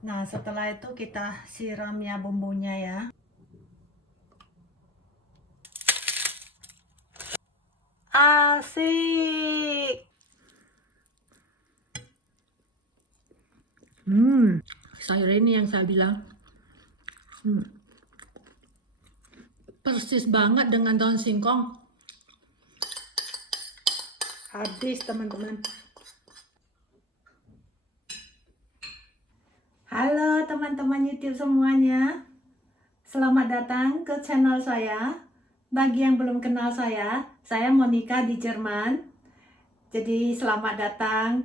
Nah, setelah itu kita siram ya bumbunya ya. Asik. Sayur ini yang saya bilang persis banget dengan daun singkong. Habis teman-teman. Halo teman-teman YouTube semuanya. Selamat datang ke channel saya. Bagi yang belum kenal saya Monica di Jerman. Jadi selamat datang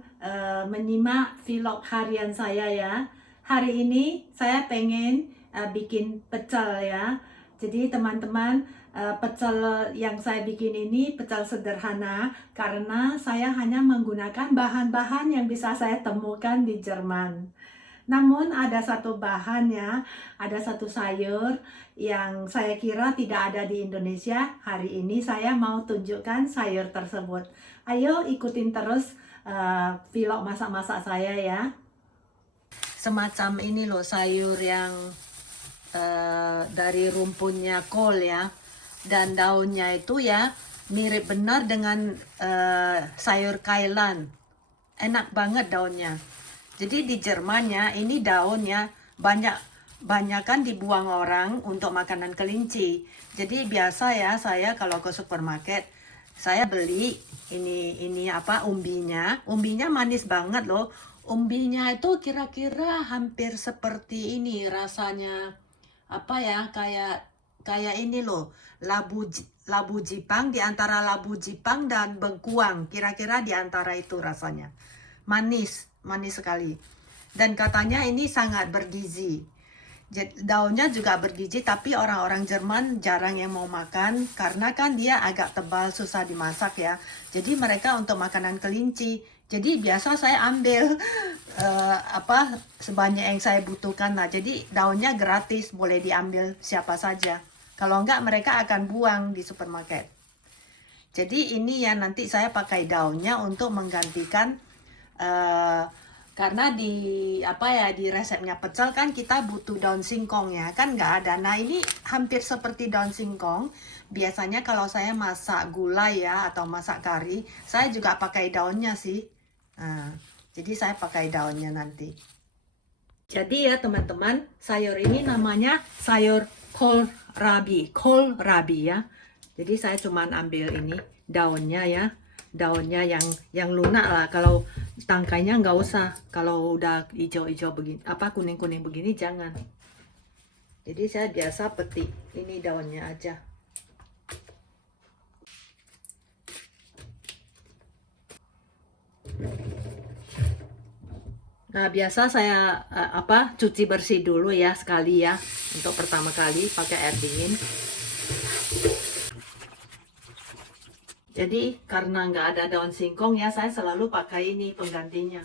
menyimak vlog harian saya ya. Hari ini saya pengen bikin pecel ya. Jadi teman-teman, pecel yang saya bikin ini pecel sederhana karena saya hanya menggunakan bahan-bahan yang bisa saya temukan di Jerman. Namun ada satu bahan ya, ada satu sayur yang saya kira tidak ada di Indonesia. Hari ini saya mau tunjukkan sayur tersebut. Ayo ikutin terus vlog masak-masak saya ya. Semacam ini loh sayur yang dari rumpunnya kol ya. Dan daunnya itu ya mirip benar dengan sayur kailan. Enak banget daunnya. Jadi di Jerman ya, ini daunnya banyak kan dibuang orang untuk makanan kelinci. Jadi biasa ya saya kalau ke supermarket saya beli ini apa umbinya. Umbinya manis banget loh. Umbinya itu kira-kira hampir seperti ini rasanya. Apa ya? Kayak ini loh. Labu Jipang, di antara labu Jipang dan bengkuang. Kira-kira di antara itu rasanya. Manis sekali. Dan katanya ini sangat bergizi. Daunnya juga bergizi, tapi orang-orang Jerman jarang yang mau makan karena kan dia agak tebal, susah dimasak ya. Jadi mereka untuk makanan kelinci. Jadi biasa saya ambil sebanyak yang saya butuhkan. Nah, jadi daunnya gratis, boleh diambil siapa saja. Kalau enggak mereka akan buang di supermarket. Jadi ini ya nanti saya pakai daunnya untuk menggantikan karena di resepnya pecel kan kita butuh daun singkong ya, kan nggak ada. Nah ini hampir seperti daun singkong. Biasanya kalau saya masak gulai ya atau masak kari, saya juga pakai daunnya sih. Nah, jadi saya pakai daunnya nanti. Jadi ya teman-teman, sayur ini namanya sayur kohlrabi ya. Jadi saya cuma ambil ini daunnya ya. Daunnya yang lunak lah. Kalau tangkainya nggak usah. Kalau udah hijau-hijau begini, kuning-kuning begini jangan. Jadi saya biasa petik ini daunnya aja. Nah, biasa saya cuci bersih dulu ya sekali ya. Untuk pertama kali pakai air dingin. Jadi karena nggak ada daun singkong ya, saya selalu pakai ini penggantinya.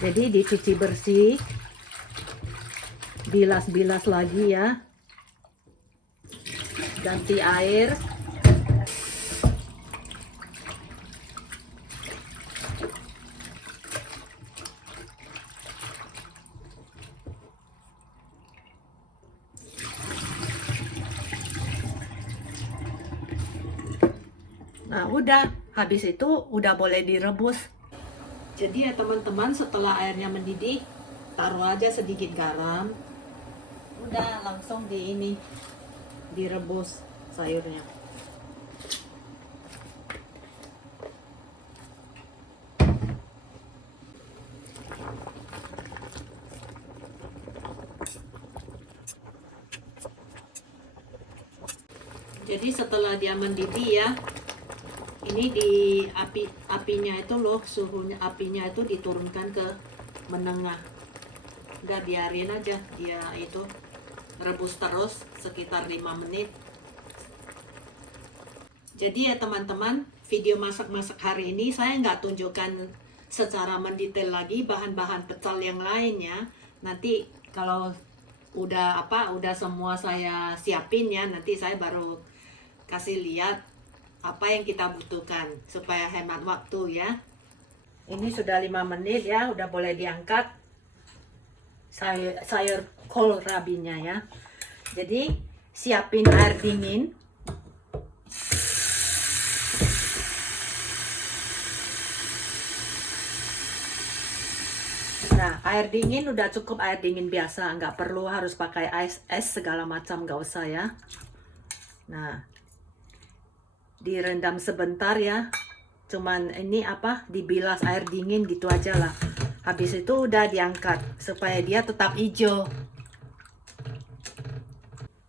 Jadi dicuci bersih, bilas-bilas lagi ya, ganti air. Nah udah, habis itu udah boleh direbus. Jadi ya teman-teman, setelah airnya mendidih, taruh aja sedikit garam. Udah langsung direbus sayurnya. Jadi setelah dia mendidih ya, ini di apinya itu loh, apinya itu diturunkan ke menengah. Udah biarin aja dia itu rebus terus sekitar 5 menit. Jadi ya teman-teman, video masak-masak hari ini saya nggak tunjukkan secara mendetail lagi bahan-bahan pecel yang lainnya. Nanti kalau udah semua saya siapin ya, nanti saya baru kasih lihat apa yang kita butuhkan supaya hemat waktu ya. Ini sudah 5 menit ya, udah boleh diangkat sayur kohlrabinya ya. Jadi siapin air dingin. Nah, air dingin udah cukup, air dingin biasa, nggak perlu harus pakai es segala macam, nggak usah ya. Nah, direndam sebentar ya, cuman ini apa, dibilas air dingin gitu aja lah. Habis itu udah diangkat supaya dia tetap hijau.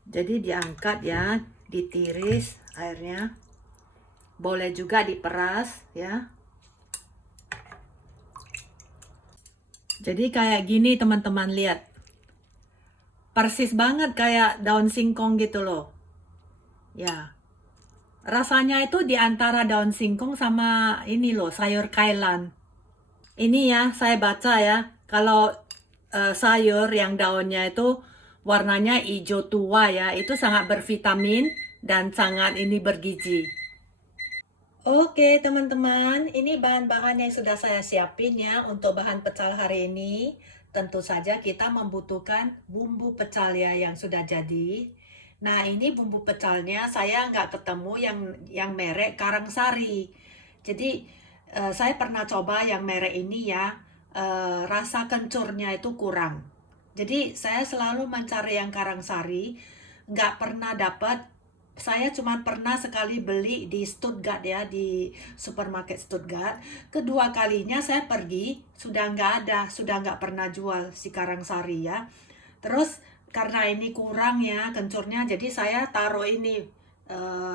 Jadi diangkat ya, ditiris airnya, boleh juga diperas ya. Jadi kayak gini teman-teman, lihat, persis banget kayak daun singkong gitu loh ya. Rasanya itu di antara daun singkong sama ini loh, sayur kailan. Ini ya, saya baca ya, kalau sayur yang daunnya itu warnanya hijau tua ya, itu sangat bervitamin dan sangat ini bergizi. Oke teman-teman, ini bahan-bahan yang sudah saya siapin ya untuk bahan pecel hari ini. Tentu saja kita membutuhkan bumbu pecel ya yang sudah jadi. Nah, ini bumbu pecelnya saya nggak ketemu yang merek Karangsari. Jadi saya pernah coba yang merek ini ya, rasa kencurnya itu kurang. Jadi saya selalu mencari yang Karangsari, nggak pernah dapat. Saya cuma pernah sekali beli di Stuttgart ya, di supermarket Stuttgart. Kedua kalinya saya pergi, sudah nggak ada, sudah nggak pernah jual si Karangsari ya. Terus karena ini kurang ya kencurnya, jadi saya taruh ini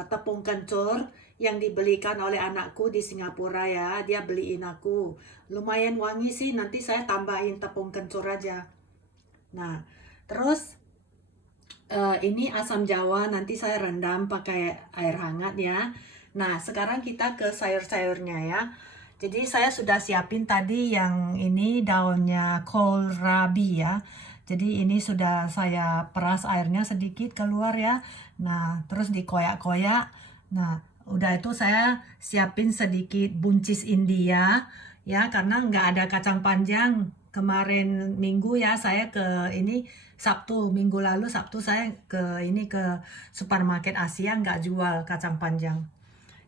tepung kencur yang dibelikan oleh anakku di Singapura ya. Dia beliin aku, lumayan wangi sih, nanti saya tambahin tepung kencur aja. Nah, terus ini asam jawa nanti saya rendam pakai air hangat ya. Nah, sekarang kita ke sayur-sayurnya ya. Jadi saya sudah siapin tadi yang ini daunnya kohlrabi ya. Jadi ini sudah saya peras airnya sedikit keluar ya. Nah, terus dikoyak-koyak. Nah, udah itu saya siapin sedikit buncis India ya, karena nggak ada kacang panjang. Kemarin minggu ya saya ke ini, Sabtu, minggu lalu Sabtu saya ke ini, ke supermarket Asia, nggak jual kacang panjang.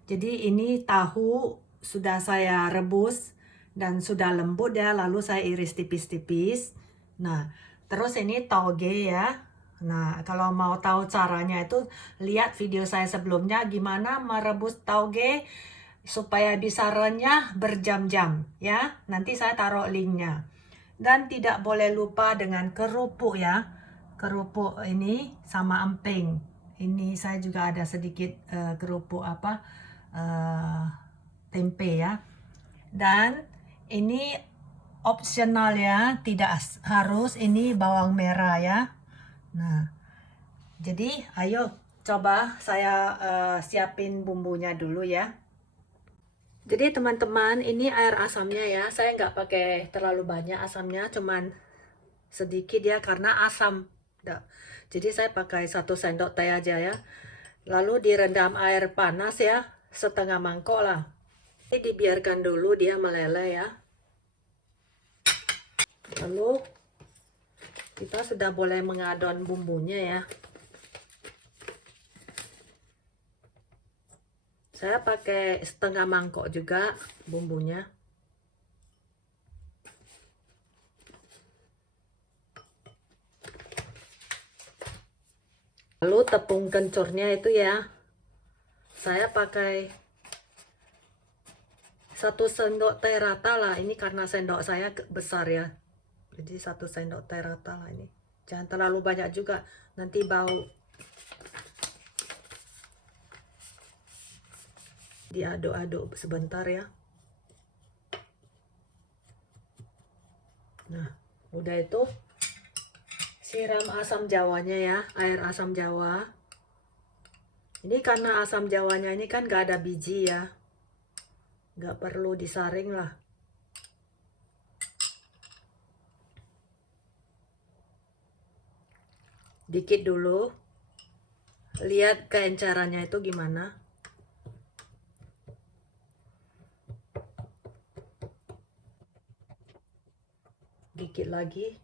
Jadi ini tahu sudah saya rebus dan sudah lembut ya, lalu saya iris tipis-tipis. Nah, terus ini tauge ya. Nah, kalau mau tahu caranya itu lihat video saya sebelumnya gimana merebus tauge supaya bisa renyah berjam-jam ya. Nanti saya taruh linknya. Dan tidak boleh lupa dengan kerupuk ya. Kerupuk ini sama emping. Ini saya juga ada sedikit kerupuk apa, tempe ya. Dan ini opsional ya, tidak harus, ini bawang merah ya. Nah, jadi ayo coba saya siapin bumbunya dulu ya. Jadi teman-teman, ini air asamnya ya, saya nggak pakai terlalu banyak asamnya, cuman sedikit ya karena asam. Jadi saya pakai 1 sendok teh aja ya. Lalu direndam air panas ya, setengah mangkok lah. Ini dibiarkan dulu dia meleleh ya. Lalu kita sudah boleh mengadon bumbunya ya. Saya pakai setengah mangkok juga bumbunya. Lalu tepung kencurnya itu ya, saya pakai 1 sendok teh rata lah. Ini karena sendok saya besar ya. Jadi 1 sendok teh rata lah ini. Jangan terlalu banyak juga, nanti bau. Diaduk-aduk sebentar ya. Nah, udah itu siram asam jawanya ya, air asam jawa. Ini karena asam jawanya ini kan gak ada biji ya, gak perlu disaring lah. Dikit dulu, lihat keencerannya itu gimana. Dikit lagi.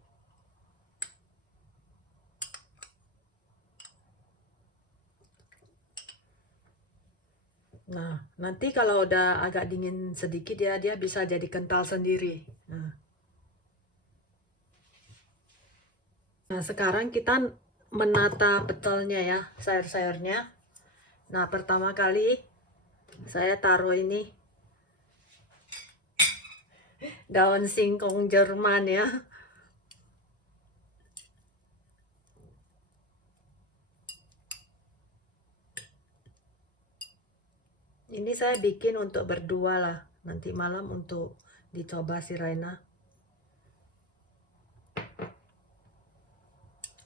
Nah, nanti kalau udah agak dingin sedikit dia bisa jadi kental sendiri. Nah, sekarang kita menata pecelnya ya, sayur-sayurnya. Nah, pertama kali saya taruh ini daun singkong Jerman ya. Ini saya bikin untuk berdua lah, nanti malam untuk dicoba si Raina.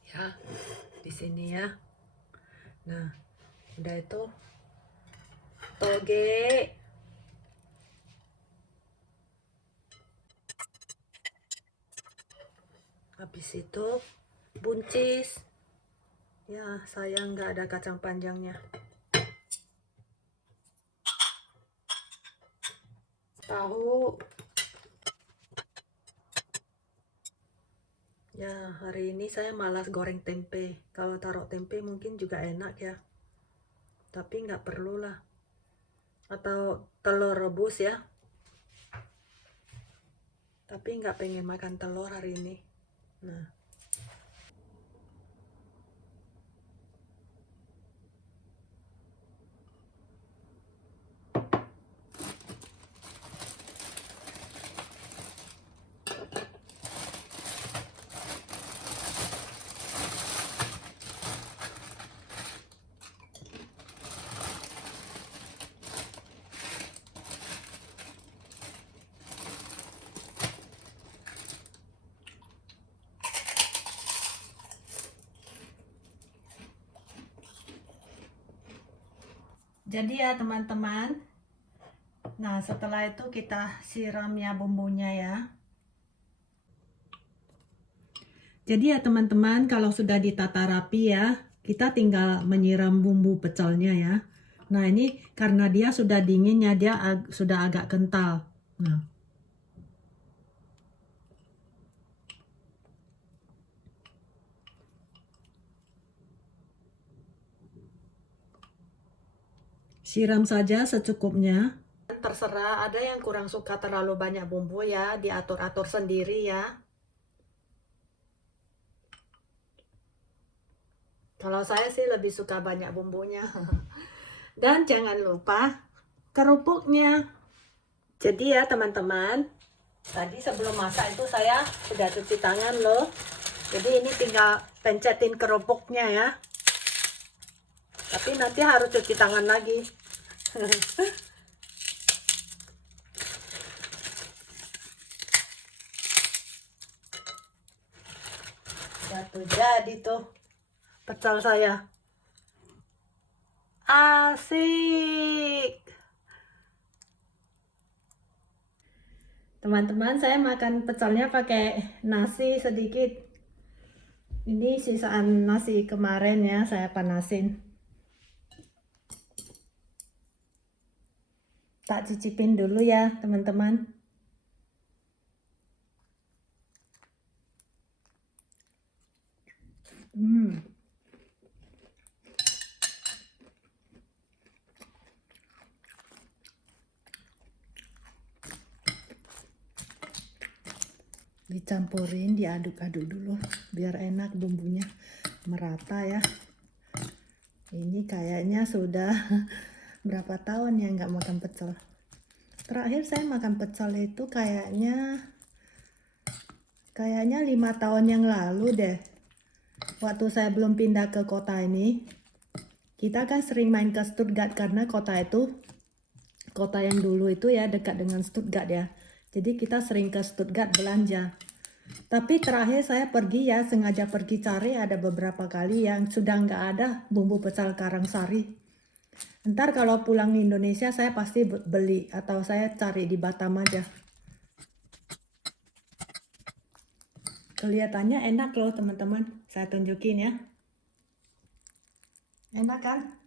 Ya, di sini ya. Nah, udah itu toge. Habis itu buncis. Ya, sayang nggak ada kacang panjangnya. Tahu. Ya, hari ini saya malas goreng tempe. Kalau taruh tempe mungkin juga enak ya. Tapi nggak perlu lah. Atau telur rebus ya. Tapi nggak pengen makan telur hari ini. Nah. Jadi ya teman-teman, nah setelah itu kita siram ya bumbunya ya. Jadi ya teman-teman, kalau sudah ditata rapi ya, kita tinggal menyiram bumbu pecelnya ya. Nah ini karena dia sudah dingin ya, dia sudah agak kental. Nah. Siram saja secukupnya. Terserah, ada yang kurang suka terlalu banyak bumbu ya, diatur-atur sendiri ya. Kalau saya sih lebih suka banyak bumbunya. Dan jangan lupa kerupuknya. Jadi ya teman-teman, tadi sebelum masak itu saya sudah cuci tangan loh. Jadi ini tinggal pencetin kerupuknya ya. Tapi nanti harus cuci tangan lagi. Jadi tuh pecel saya. Asik. Teman-teman, saya makan pecelnya pakai nasi sedikit. Ini sisaan nasi kemarin ya, saya panasin. Tak cicipin dulu ya, teman-teman. Dicampurin, diaduk-aduk dulu biar enak bumbunya merata ya. Ini kayaknya sudah berapa tahun ya nggak makan pecel. Terakhir saya makan pecel itu kayaknya 5 tahun yang lalu deh. Waktu saya belum pindah ke kota ini, kita kan sering main ke Stuttgart karena kota yang dulu itu ya dekat dengan Stuttgart ya. Jadi kita sering ke Stuttgart belanja. Tapi terakhir saya pergi ya, sengaja pergi cari, ada beberapa kali yang sudah nggak ada bumbu pecel Karangsari. Ntar kalau pulang di Indonesia saya pasti beli atau saya cari di Batam aja. Kelihatannya enak loh teman-teman, saya tunjukin ya. Enak kan?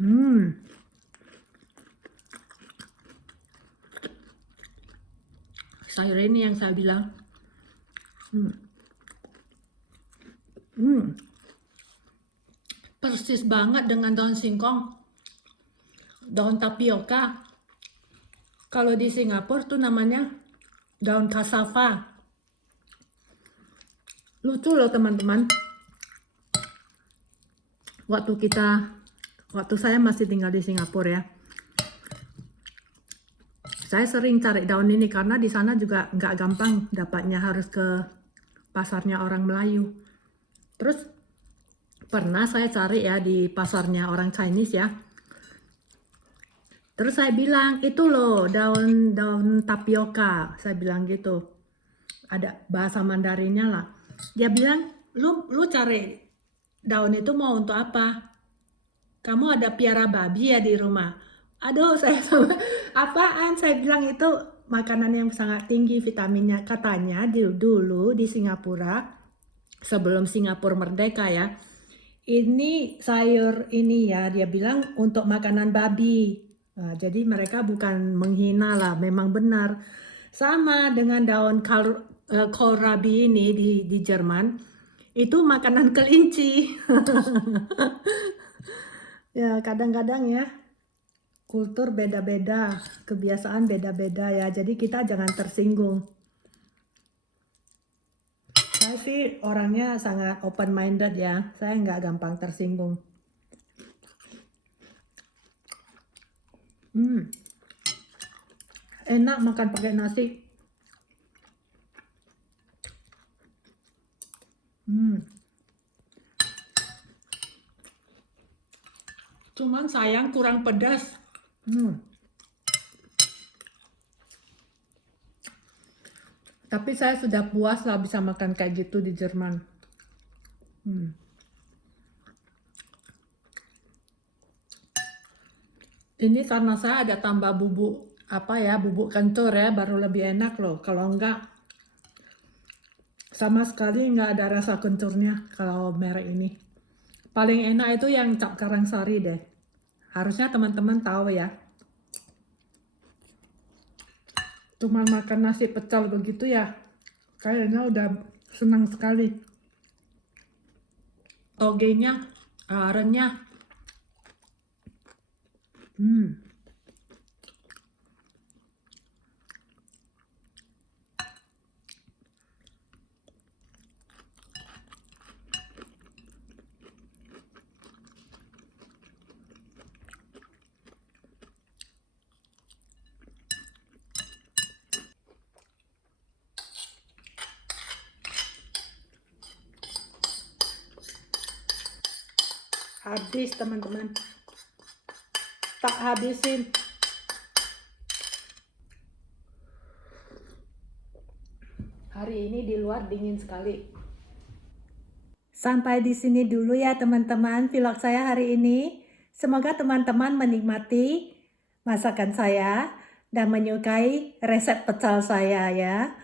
Hmm. Sayur ini yang saya bilang. Persis banget dengan daun singkong. Daun tapioka. Kalau di Singapura tuh namanya daun cassava. Lucu loh teman-teman. Waktu saya masih tinggal di Singapura ya. Saya sering cari daun ini karena di sana juga nggak gampang dapatnya, harus ke pasarnya orang Melayu. Terus pernah saya cari ya di pasarnya orang Chinese ya. Terus saya bilang, itu loh daun tapioka. Saya bilang gitu. Ada bahasa Mandarinnya lah. Dia bilang, lu cari daun itu mau untuk apa? Kamu ada piara babi ya di rumah? Aduh, saya apaan? Saya bilang itu makanan yang sangat tinggi vitaminnya. Katanya dulu di Singapura, sebelum Singapura merdeka ya, ini sayur ini ya, dia bilang untuk makanan babi. Nah, jadi mereka bukan menghina lah, memang benar. Sama dengan daun kohlrabi ini di Jerman, itu makanan kelinci. Ya, kadang-kadang ya, kultur beda-beda, kebiasaan beda-beda ya. Jadi kita jangan tersinggung. Saya sih orangnya sangat open minded ya. Saya nggak gampang tersinggung. Enak makan pakai nasi. Cuman sayang kurang pedas. Tapi saya sudah puas lah bisa makan kayak gitu di Jerman. Ini karena saya ada tambah bubuk bubuk kencur ya, baru lebih enak loh. Kalau enggak, sama sekali enggak ada rasa kencurnya kalau merek ini. Paling enak itu yang cap Karangsari deh. Harusnya teman-teman tahu ya. Cuma makan nasi pecel begitu ya, kayaknya udah senang sekali. Togenya, renyah. Habis teman-teman, tak habisin. Hari ini di luar dingin sekali. Sampai di sini dulu ya teman-teman vlog saya hari ini. Semoga teman-teman menikmati masakan saya dan menyukai resep pecel saya ya.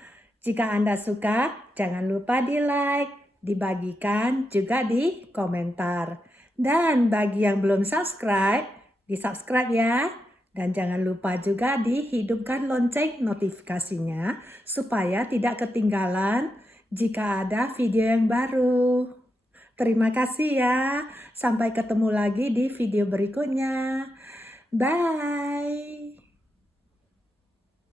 Jika Anda suka, jangan lupa di like, dibagikan, juga di komentar. Dan bagi yang belum subscribe, di subscribe ya. Dan jangan lupa juga dihidupkan lonceng notifikasinya supaya tidak ketinggalan jika ada video yang baru. Terima kasih ya. Sampai ketemu lagi di video berikutnya. Bye.